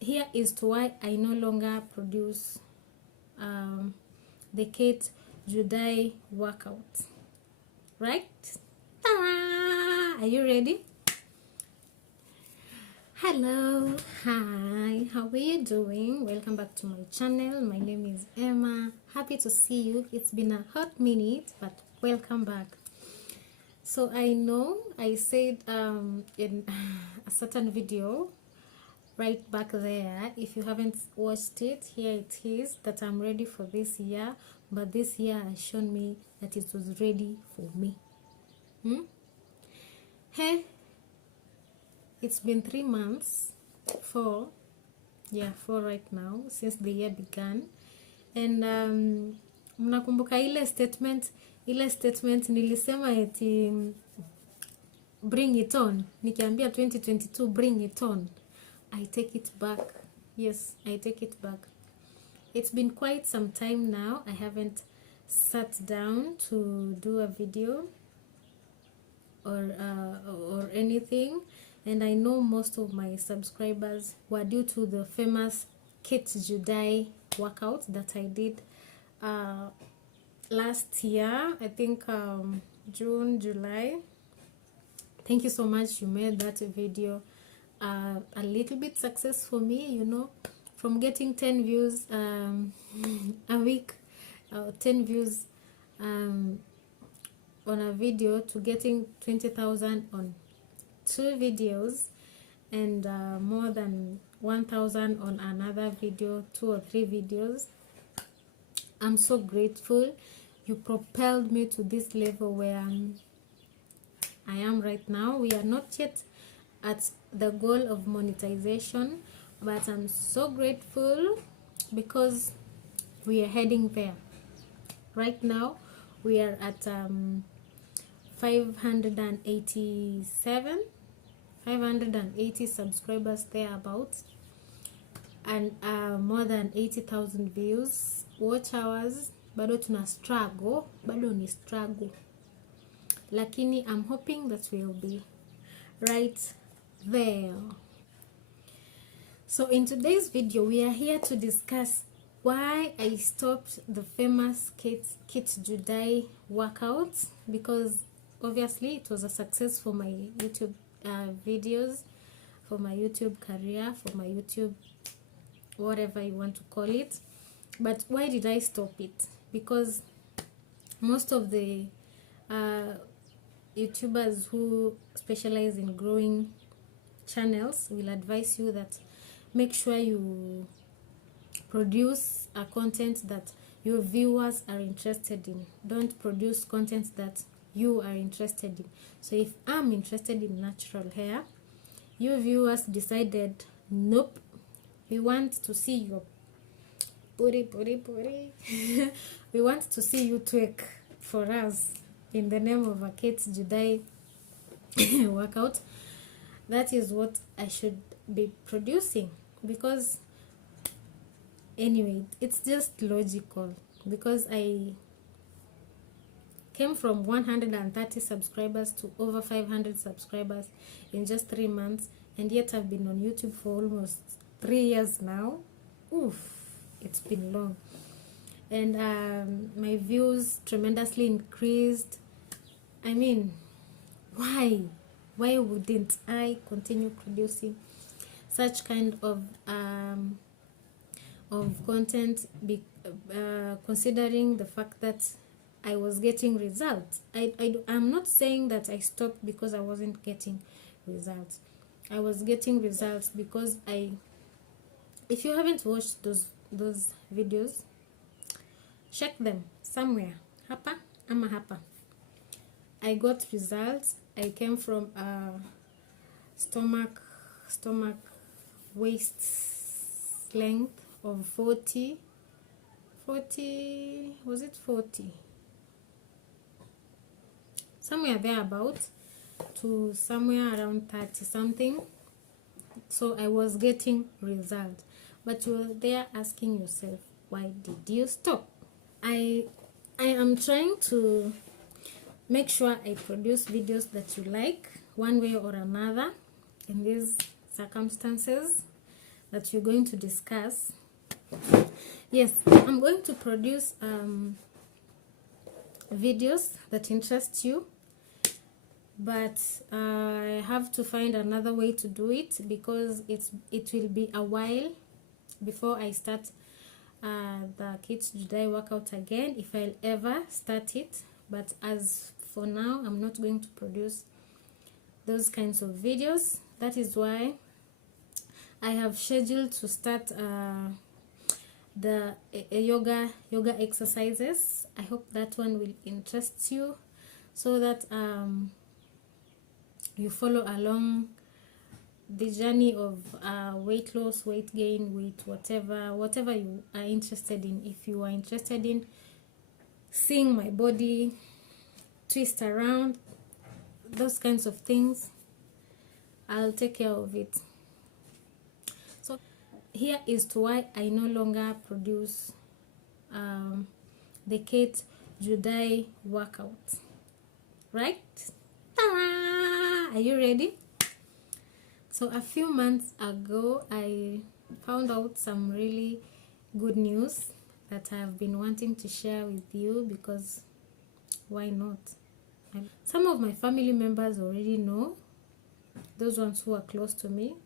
here is to why I no longer produce the Kiat Jud Dai workout. Right? Ta-da! Are you ready? Hello, hi, how are you doing? Welcome back to my channel. My name is Emma. Happy to see you. It's been a hot minute, but welcome back. So I know I said in a certain video right back there, if you haven't watched it, here it is, that I'm ready for this year, but this year has shown me that it was ready for me. Hey, it's been 3 months, four right now, since the year began. And mnakumbuka ile statement nilisema eti bring it on, nikiambia 2022 bring it on. I take it back. Yes, I take it back. It's been quite some time now. I haven't sat down to do a video or anything, and I know most of my subscribers were due to the famous Kiat Jud Dai workout that I did last year, I think June, July. Thank you so much. You made that video a little bit success for me, you know, from getting 10 views a week, 10 views on a video, to getting 20,000 on 2 videos, and more than 1,000 on another video, 2 or 3 videos. I'm so grateful. You propelled me to this level where I am right now. We are not yet at the goal of monetization, but I'm so grateful because we are heading there. Right now we are at 580 subscribers thereabouts, and more than 80,000 views, watch hours. Bado tuna struggle, bado ni struggle, lakini I'm hoping that we'll be right there. So in today's video, we are here to discuss why I stopped the famous Kiat Jud Dai workouts, because obviously it was a success for my YouTube videos, for my YouTube career, for my YouTube whatever you want to call it. But why did I stop it? Because most of the YouTubers who specialize in growing channels will advise you that make sure you produce a content that your viewers are interested in. Don't produce content that you are interested in. So if I'm interested in natural hair, you viewers decided, nope, we want to see your booty. We want to see you twerk for us in the name of a Kiat Jud Dai workout. That is what I should be producing, because anyway, it's just logical, because I came from 130 subscribers to over 500 subscribers in just 3 months, and yet I've been on YouTube for almost 3 years now. Oof, it's been long. And my views tremendously increased. I mean, why wouldn't I continue producing such kind of content, considering the fact that I was getting results? I'm not saying that I stopped because I wasn't getting results. I was getting results because if you haven't watched those videos, check them somewhere, hapa ama hapa. I got results. I came from stomach waist length of 40, was it 40? Somewhere there about, to somewhere around 30 something. So I was getting results. But you are there asking yourself, why did you stop? I am trying to make sure I produce videos that you like one way or another in these circumstances. that we're going to discuss. Yes, I'm going to produce videos that interest you, but I have to find another way to do it, because it will be a while before I start the Kiat Jud Dai workout again, if I'll ever start it. But as for now, I'm not going to produce those kinds of videos. That is why I have scheduled to start the yoga exercises. I hope that one will interest you, so that you follow along the journey of weight loss, weight gain, weight whatever you are interested in. If you are interested in seeing my body twist around, those kinds of things, I'll take care of it. So here is to why I no longer produce the Kiat Jud Dai workout. Right? Ta-da! Are you ready? So a few months ago, I found out some really good news that I have been wanting to share with you, because why not? Some of my family members already know, those ones who are close to me.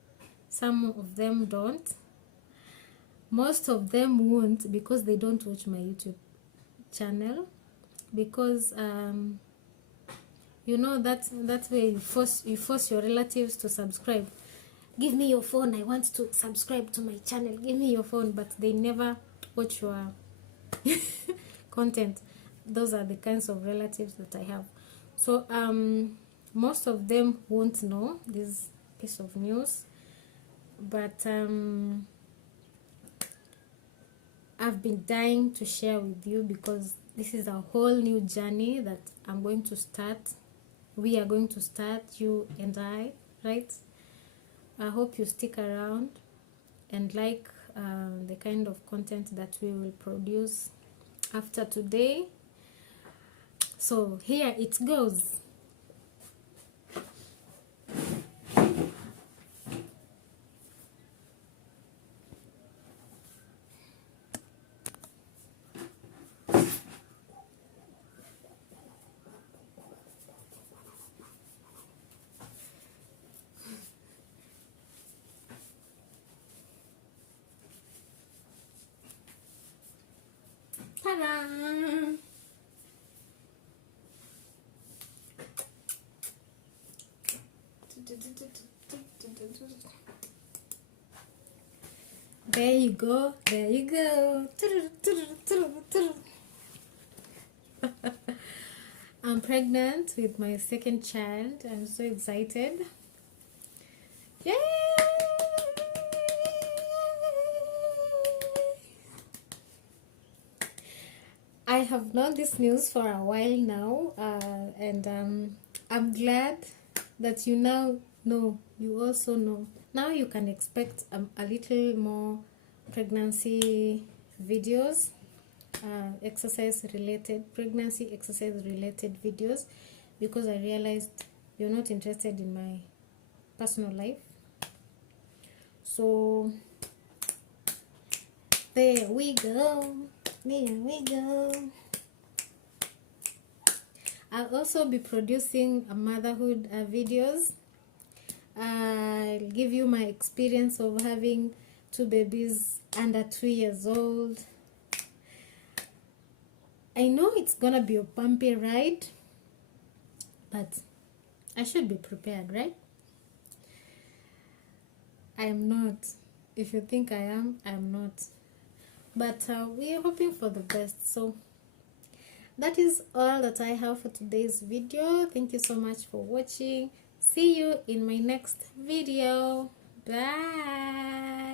Some of them don't. Most of them won't, because they don't watch my YouTube channel, because you know that way you force your relatives to subscribe. Give me your phone, I want to subscribe to my channel, give me your phone, but they never watch your content. Those are the kinds of relatives that I have. So most of them won't know this piece of news, but I've been dying to share with you, because this is a whole new journey that I'm going to start. We are going to start, you and I, right? I hope you stick around and like the kind of content that we will produce after today. So here it goes. Ta-da! There you go, there you go. I'm pregnant with my second child. I'm so excited. Yay! I have known this news for a while now, and I'm glad that you now know. You also know. Now you can expect a little more pregnancy videos, pregnancy exercise related videos, because I realized you're not interested in my personal life. So there we go. There we go. I'll also be producing motherhood videos. I'll give you my experience of having 2 babies under 2 years old. I know it's gonna be a bumpy ride, but I should be prepared, right? I am not. If you think I am not. But we are hoping for the best. So that is all that I have for today's video. Thank you so much for watching. See you in my next video. Bye.